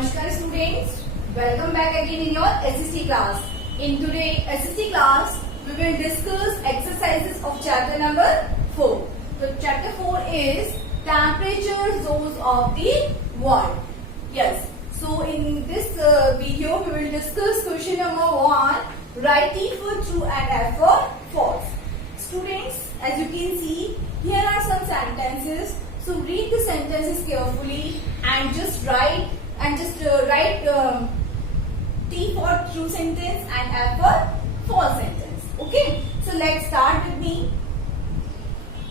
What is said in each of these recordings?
Namaskar students, welcome back again in your SST class. In today's SST class, we will discuss exercises of chapter number 4. So chapter 4 is temperature zones of the world. Yes, so in this video we will discuss question number 1, write T for true and F for false. Students, as you can see, here are some sentences. So read the sentences carefully and just write T for true sentence and F for false sentence. Okay, so let's start with me.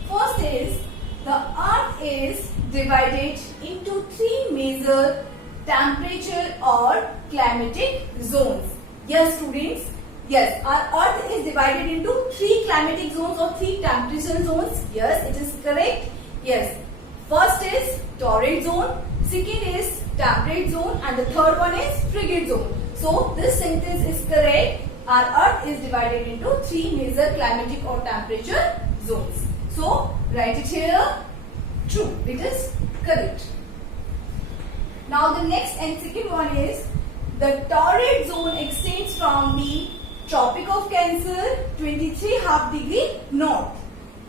First is, the earth is divided into 3 major temperature or climatic zones. Yes students, yes, our earth is divided into 3 climatic zones or 3 temperature zones. Yes, it is correct. Yes, first is torrid zone, second is temperate zone, and the third one is frigid zone. So this sentence is correct. Our earth is divided into 3 major climatic or temperature zones. So write it here. True. It is correct. Now the next and second one is, the torrid zone extends from the Tropic of Cancer 23½ north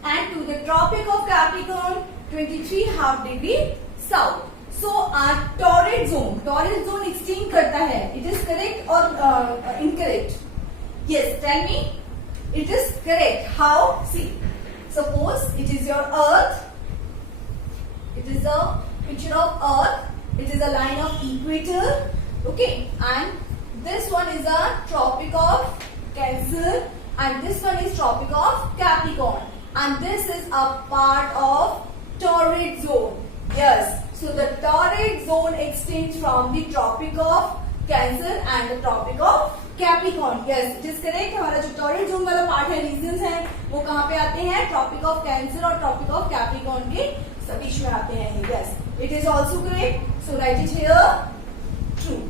and to the Tropic of Capricorn 23½ south. So our torrid zone extend करता है. It is correct or incorrect? Yes, tell me. It is correct. How? See, suppose it is your earth. It is a picture of earth. It is a line of equator. Okay, and this one is a Tropic of Cancer and this one is Tropic of Capricorn, and this is a part of torrid zone. Yes, so the torrid zone extends from the Tropic of Cancer and the Tropic of Capricorn. Yes, it is correct. हमारा जो torrid zone वाला part है, regions हैं, वो कहाँ पे आते हैं? Tropic of Cancer और Tropic of Capricorn के बीच में आते हैं. Yes, it is also correct. So write it here. True.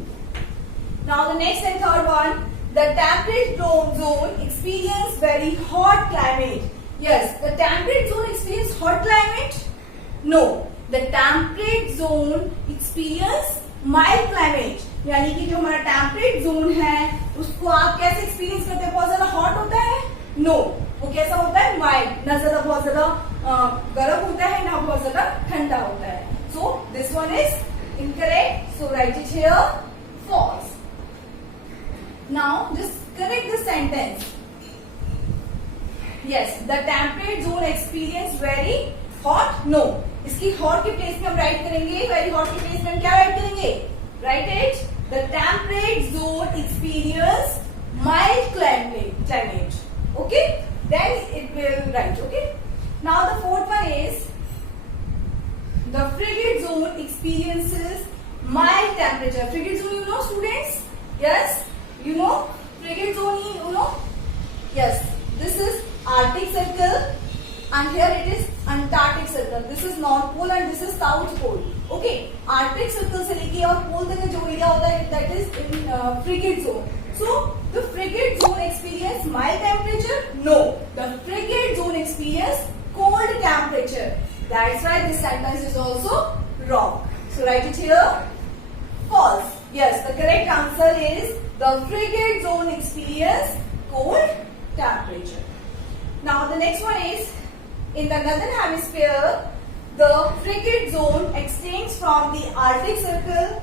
Now the next and third one, the temperate zone experience very hot climate. Yes, the temperate zone experience hot climate? No, the temperate zone experience mild climate. यानी कि जो हमारा temperate zone है उसको आप कैसे experience करते हैं? बहुत ज्यादा हॉट होता है? नो, वो कैसा होता है? माइल्ड. ना ज्यादा बहुत ज्यादा गर्म होता है, ना बहुत ज्यादा ठंडा होता है. So this one is incorrect. So write it here. False. Now just correct the sentence. Yes, the temperate zone experience very hot. No, इसकी hot के place में हम write करेंगे. Very hot के place में हम क्या write करेंगे? Write it. The temperate zone experience mild climate. Okay, then it will write. Okay. Now the fourth one is, the frigid zone experiences mild temperature. Frigid zone, you know students? Yes. You know frigid zone, you know? Yes, this is Arctic Circle and here it is Antarctic Circle. This is North Pole and this is South Pole. Okay, Arctic Circle से लेके और पोल तक जो area होता है, that is in frigid zone. So the frigid zone experience mild temperature? No, the frigid zone experience cold temperature. That's why this sentence is also wrong. So write it here. False. Yes, the correct answer is, the frigid zone experience cold temperature. Now the next one is, in the northern hemisphere, the frigid zone extends from the Arctic Circle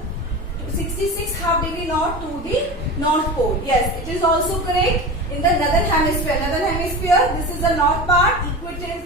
to 66½ north to the North Pole. Yes, it is also correct. In the northern hemisphere, this is the north part.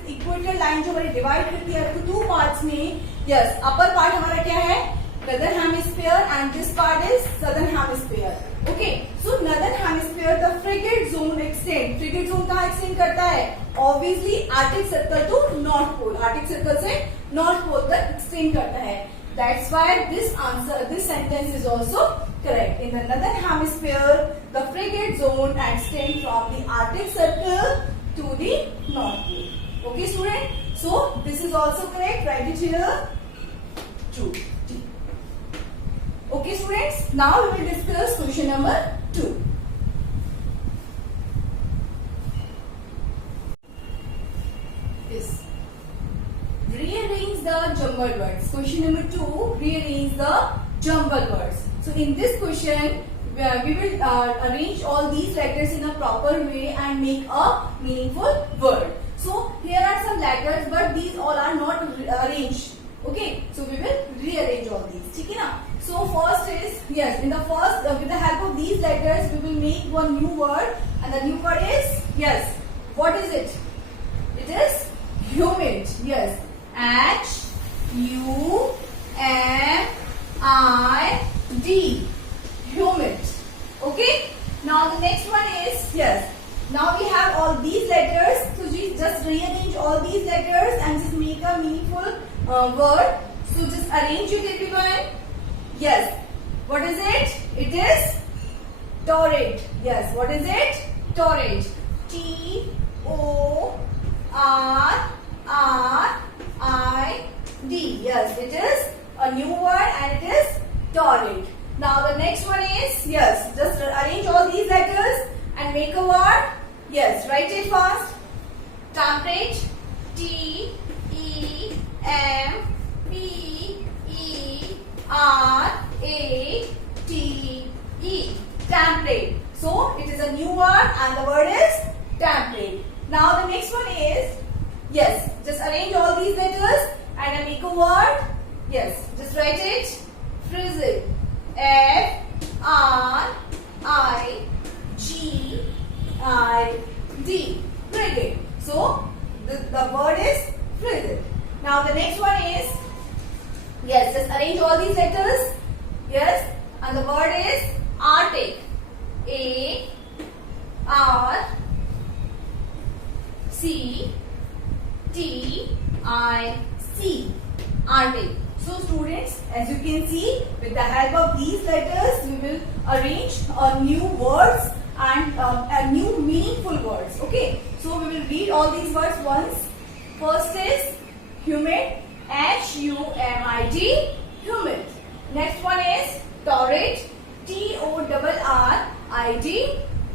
Equator line जो हमारी divide करती है तो 2 parts में. Yes, upper part हमारा क्या है? Northern hemisphere and this part is southern hemisphere. Okay, so northern hemisphere the frigid zone extend. Frigid zone कहाँ extend करता है? Obviously Arctic Circle to North Pole. Arctic Circle से North Pole तक extend करता है. That's why this sentence is also correct. In the northern hemisphere, the frigid zone extend from the Arctic Circle to the North Pole. Okay, student. So this is also correct. Write it here. True. Okay students, now we will discuss question number 2. Yes. Rearrange the jumbled words. Question number 2, rearrange the jumbled words. So in this question, we will arrange all these letters in a proper way and make a meaningful word. So here are some letters, but these all are not arranged. Okay, so we will rearrange all these. ठीक है ना? So first is, yes, in the first, with the help of these letters, we will make one new word, and the new word is, yes, what is it? It is humid. Yes, H-U-M-I-D, humid. Okay. Now the next one is, yes. Now we have all these letters, so we just rearrange all these letters and just make a meaningful word. So just arrange it, everyone. Yes. What is it? It is torrid. Yes. What is it? Torrid. T-O-R-R-I-D. Yes. It is a new word and it is torrid. Now the next one is, yes, just arrange all these letters and make a word. Yes, write it fast. Temperate. T-E-M-P-E-R-A-T-E. Temperate. So it is a new word and the word is temperate. Now the next one is, yes, just arrange all these letters and make a word. Yes, just write it. Frigid. F-R-I-G-I-D. Frigid. So the word is frigid. Now the next one is, yes, just arrange all these letters. Yes, and the word is Arctic. A-R-C-T-I-C. Arctic. So students, as you can see, with the help of these letters, we will arrange new words and new meaningful words. Okay. So we will read all these words once. First is humid. H-U-M-I-D. Humid. Next one is torrid. T-O-R-R-I-D.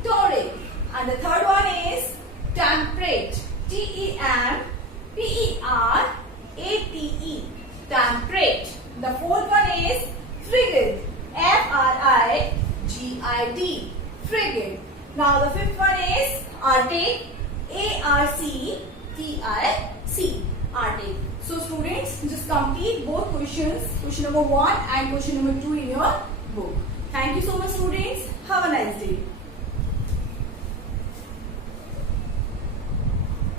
Torrid. And the third one is temperate. T-E-M-P-E-R-A-T-E. Temperate. The fourth one is frigid. F-R-I-G-I-D. Frigid. Now the fifth one is Arctic. A-R-C-T-I-C. Arctic. So students, just complete both questions, question number 1 and question number 2 in your book. Thank you so much students. Have a nice day.